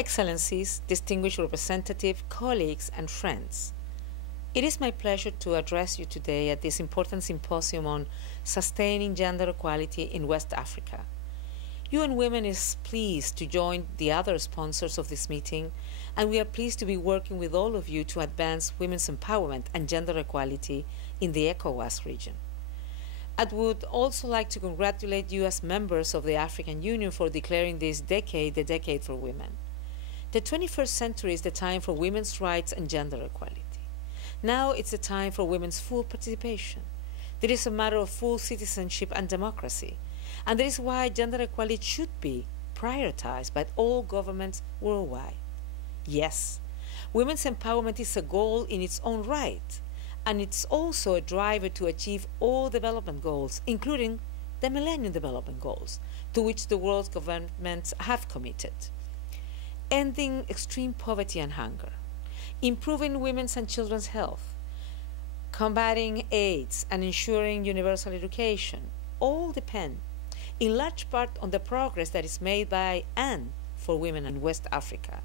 Excellencies, distinguished representative, colleagues, and friends. It is my pleasure to address you today at this important symposium on sustaining gender equality in West Africa. UN Women is pleased to join the other sponsors of this meeting, and we are pleased to be working with all of you to advance women's empowerment and gender equality in the ECOWAS region. I would also like to congratulate you as members of the African Union for declaring this decade the Decade for Women. The 21st century is the time for women's rights and gender equality. Now it's the time for women's full participation. It is a matter of full citizenship and democracy, and that is why gender equality should be prioritized by all governments worldwide. Yes, women's empowerment is a goal in its own right, and it's also a driver to achieve all development goals, including the Millennium Development Goals, to which the world's governments have committed. Ending extreme poverty and hunger, improving women's and children's health, combating AIDS, and ensuring universal education all depend in large part on the progress that is made by and for women in West Africa.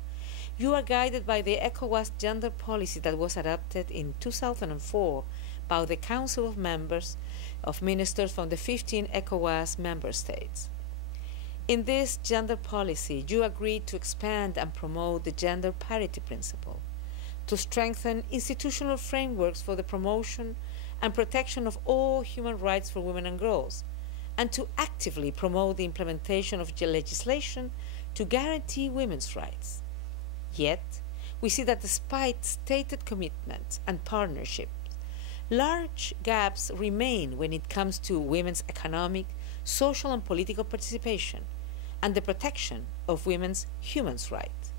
You are guided by the ECOWAS gender policy that was adopted in 2004 by the Council of Ministers from the 15 ECOWAS member states. In this gender policy, you agreed to expand and promote the gender parity principle, to strengthen institutional frameworks for the promotion and protection of all human rights for women and girls, and to actively promote the implementation of legislation to guarantee women's rights. Yet, we see that despite stated commitments and partnerships, large gaps remain when it comes to women's economic, social, and political participation, and the protection of women's human rights.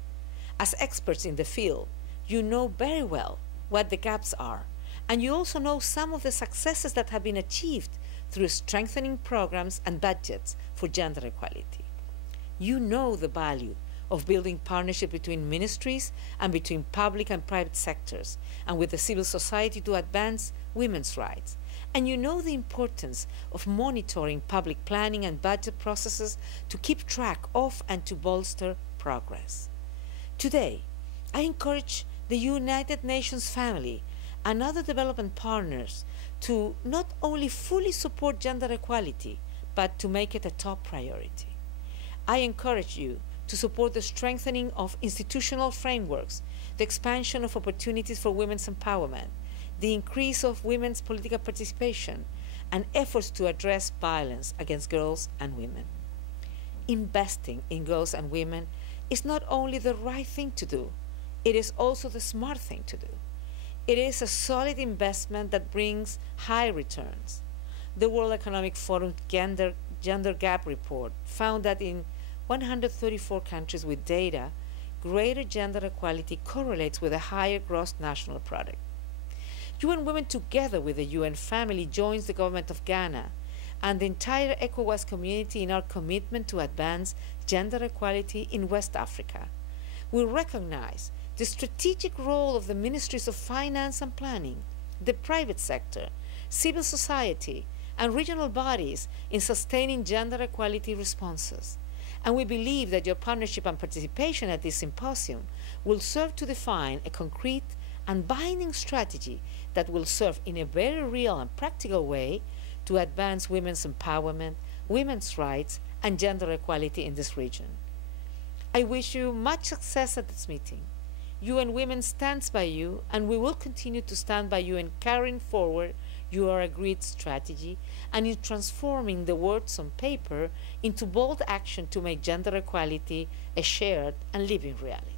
As experts in the field, you know very well what the gaps are, and you also know some of the successes that have been achieved through strengthening programs and budgets for gender equality. You know the value of building partnership between ministries and between public and private sectors, and with the civil society to advance women's rights. And you know the importance of monitoring public planning and budget processes to keep track of and to bolster progress. Today, I encourage the United Nations family and other development partners to not only fully support gender equality, but to make it a top priority. I encourage you to support the strengthening of institutional frameworks, the expansion of opportunities for women's empowerment, the increase of women's political participation, and efforts to address violence against girls and women. Investing in girls and women is not only the right thing to do, it is also the smart thing to do. It is a solid investment that brings high returns. The World Economic Forum Gender Gap Report found that in 134 countries with data, greater gender equality correlates with a higher gross national product. UN Women, together with the UN family, joins the government of Ghana and the entire ECOWAS community in our commitment to advance gender equality in West Africa. We recognize the strategic role of the Ministries of Finance and Planning, the private sector, civil society, and regional bodies in sustaining gender equality responses. And we believe that your partnership and participation at this symposium will serve to define a concrete and binding strategy that will serve in a very real and practical way to advance women's empowerment, women's rights, and gender equality in this region. I wish you much success at this meeting. UN Women stands by you, and we will continue to stand by you in carrying forward your agreed strategy and in transforming the words on paper into bold action to make gender equality a shared and living reality.